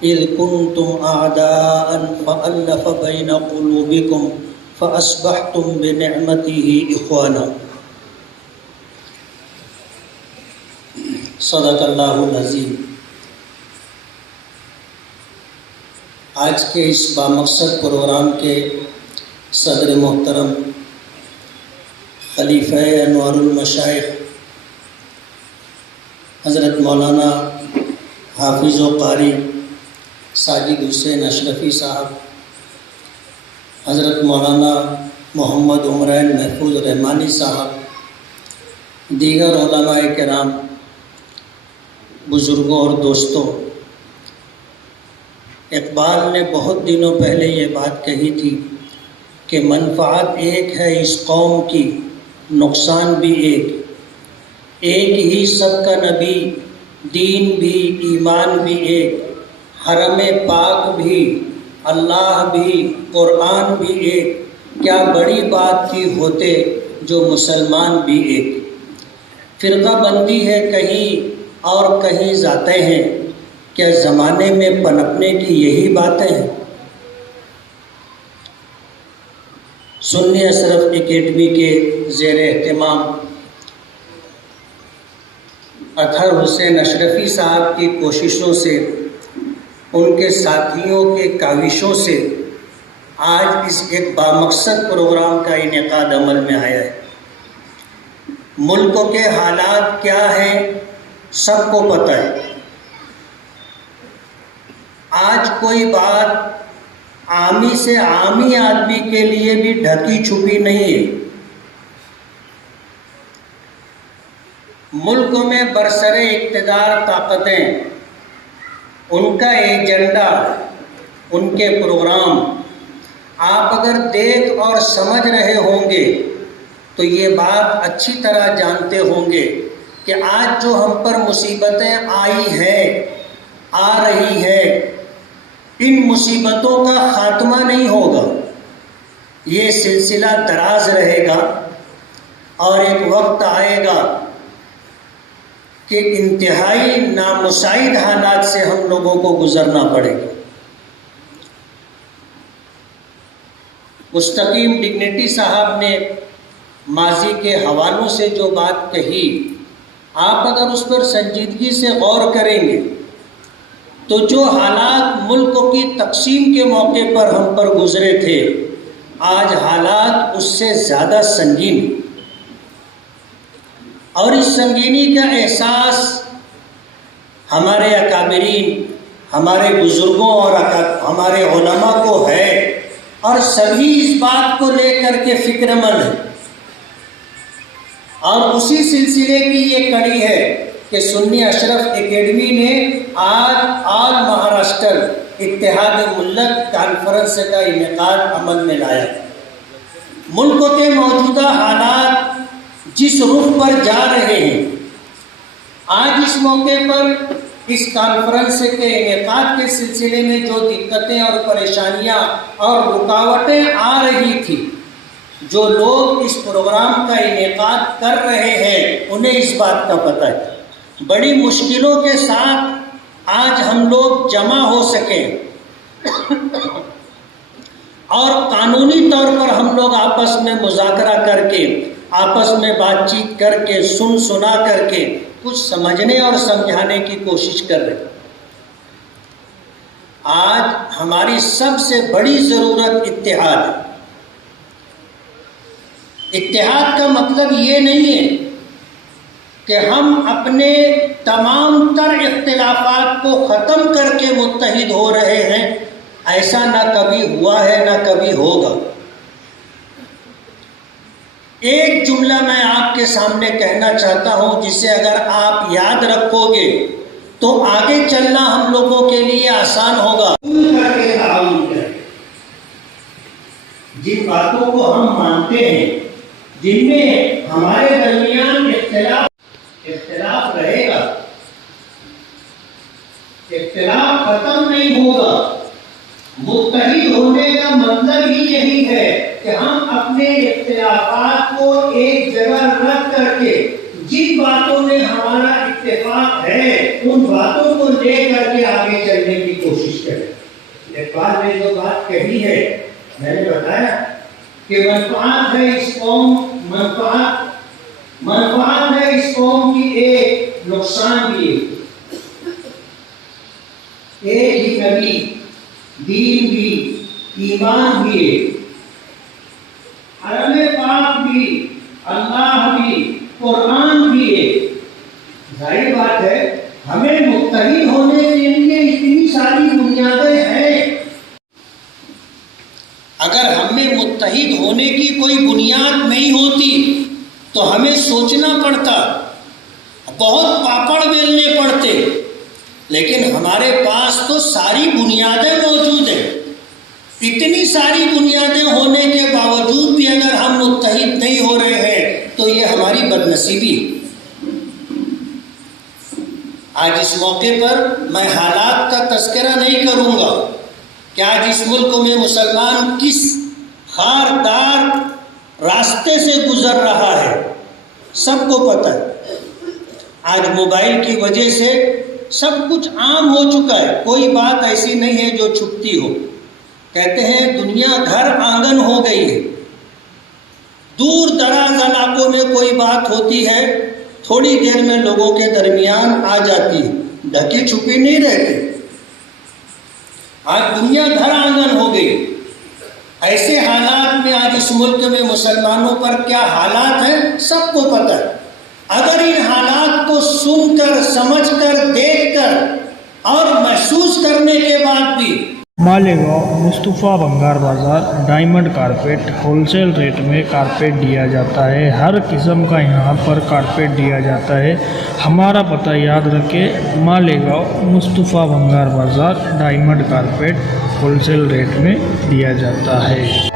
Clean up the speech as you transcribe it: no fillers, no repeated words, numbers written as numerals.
اذ کنتم اعداء فالف بین قلوبکم فاصبحتم بنعمته اخوانا۔ صدق اللہ العظیم۔ آج کے اس بامقصد پروگرام کے صدر محترم خلیفہ انوار المشائخ حضرت مولانا حافظ و قاری ساجد حسین اشرفی صاحب، حضرت مولانا محمد عمرین محفوظ رحمانی صاحب، دیگر علماء کرام، بزرگوں اور دوستوں، اقبال نے بہت دنوں پہلے یہ بات کہی تھی کہ منفعت ایک ہے اس قوم کی، نقصان بھی ایک ہی سب کا نبی، دین بھی ایمان بھی ایک، حرم پاک بھی اللہ بھی قرآن بھی ایک، کیا بڑی بات تھی ہوتے جو مسلمان بھی ایک۔ فرقہ بندی ہے کہیں اور کہیں ذاتیں ہیں، کیا زمانے میں پنپنے کی یہی باتیں ہیں؟ سنی اشرف اکیڈمی کے زیر اہتمام اطہر حسین اشرفی صاحب کی کوششوں سے، ان کے ساتھیوں کے کاوشوں سے آج اس ایک بامقصد پروگرام کا انعقاد عمل میں آیا ہے۔ ملک کے حالات کیا ہیں سب کو پتہ ہے۔ آج کوئی بات عامی سے عامی آدمی کے لیے بھی ڈھکی چھپی نہیں ہے۔ ملک میں برسر اقتدار طاقتیں، ان کا ایجنڈا، ان کے پروگرام آپ اگر دیکھ اور سمجھ رہے ہوں گے تو یہ بات اچھی طرح جانتے ہوں گے کہ آج جو ہم پر مصیبتیں آئی ہیں، آ رہی ہیں، ان مصیبتوں کا خاتمہ نہیں ہوگا، یہ سلسلہ دراز رہے گا اور ایک وقت آئے گا کہ انتہائی نامساعد حالات سے ہم لوگوں کو گزرنا پڑے گا۔ مستقیم ڈگنیٹی صاحب نے ماضی کے حوالوں سے جو بات کہی، آپ اگر اس پر سنجیدگی سے غور کریں گے تو جو حالات ملک کی تقسیم کے موقع پر ہم پر گزرے تھے، آج حالات اس سے زیادہ سنگین، اور اس سنگینی کا احساس ہمارے اکابرین، ہمارے بزرگوں اور ہمارے علماء کو ہے، اور سبھی اس بات کو لے کر کے فکر مند ہیں۔ اور اسی سلسلے کی یہ کڑی ہے کہ سنی اشرف اکیڈمی نے آج آل مہاراشٹر اتحاد ملت کانفرنس کا انعقاد عمل میں لایا۔ ملک کے موجودہ حالات جس رخ پر جا رہے ہیں، آج اس موقع پر اس کانفرنس کے انعقاد کے سلسلے میں جو دقتیں اور پریشانیاں اور رکاوٹیں آ رہی تھی، جو لوگ اس پروگرام کا انعقاد کر رہے ہیں انہیں اس بات کا پتہ ہے۔ بڑی مشکلوں کے ساتھ آج ہم لوگ جمع ہو سکیں اور قانونی طور پر ہم لوگ آپس میں مذاکرہ کر کے، آپس میں بات چیت کر کے، سنا کر کے کچھ سمجھنے اور سمجھانے کی کوشش کر رہے ہیں۔ آج ہماری سب سے بڑی ضرورت اتحاد ہے۔ اتحاد کا مطلب یہ نہیں ہے کہ ہم اپنے تمام تر اختلافات کو ختم کر کے متحد ہو رہے ہیں، ایسا نہ کبھی ہوا ہے نہ کبھی ہوگا۔ ایک جملہ میں آپ کے سامنے کہنا چاہتا ہوں جسے اگر آپ یاد رکھو گے تو آگے چلنا ہم لوگوں کے لیے آسان ہوگا۔ جن باتوں کو ہم مانتے ہیں، جن میں ہمارے درمیان اختلاف رہے گا، اختلاف ختم نہیں ہوگا۔ متحد ہونے کا مطلب ہی یہی ہے کہ ہم اپنے اختلافات کو ایک جگہ رکھ کر کے جن باتوں میں ہمارا اتفاق ہے ان باتوں کو لے کر کے آگے چلنے کی کوشش بات کہی ہے، میں نے بتایا کہ منفعت ہے اس قوم، منفعت ہے اس قوم کی ایک، نقصان بھی ایک ہی نبی، دین بھی، ایمان بھی، حرم پاک بھی، اللہ بھی، قرآن بھی ہے۔ ظاہر بات ہے ہمیں متحد ہونے کے لیے اتنی ساری بنیادیں ہیں۔ اگر ہم میں متحد ہونے کی کوئی بنیاد نہیں ہوتی تو ہمیں سوچنا پڑتا، بہت پاپڑ بیلنے پڑتے، لیکن ہمارے پاس تو ساری بنیادیں موجود ہیں۔ اتنی ساری بنیادیں ہونے کے باوجود بھی اگر ہم متحد نہیں ہو رہے ہیں تو یہ ہماری بدنصیبی۔ آج اس موقع پر میں حالات کا تذکرہ نہیں کروں گا کہ آج اس ملک میں مسلمان کس خاردار راستے سے گزر رہا ہے، سب کو پتہ ہے۔ آج موبائل کی وجہ سے سب کچھ عام ہو چکا ہے، کوئی بات ایسی نہیں ہے جو چھپتی ہو۔ کہتے ہیں دنیا گھر آنگن ہو گئی ہے۔ دور دراز علاقوں میں کوئی بات ہوتی ہے، تھوڑی دیر میں لوگوں کے درمیان آ جاتی ہے، ڈھکی چھپی نہیں رہتی۔ آج دنیا گھر آنگن ہو گئی۔ ایسے حالات میں آج اس ملک میں مسلمانوں پر کیا حالات ہیں سب کو پتہ ہے۔ اگر ان حالات کو سن کر، سمجھ کر، دیکھ کر اور محسوس کرنے کے بعد بھی مالیگاؤں مصطفیٰ بنگار بازار diamond carpet wholesale rate میں کارپیٹ دیا جاتا ہے۔ ہر قسم کا یہاں پر کارپیٹ دیا جاتا ہے۔ ہمارا پتہ یاد رکھیں، مالیگاؤں مصطفیٰ بنگار بازار diamond carpet wholesale rate میں دیا جاتا ہے۔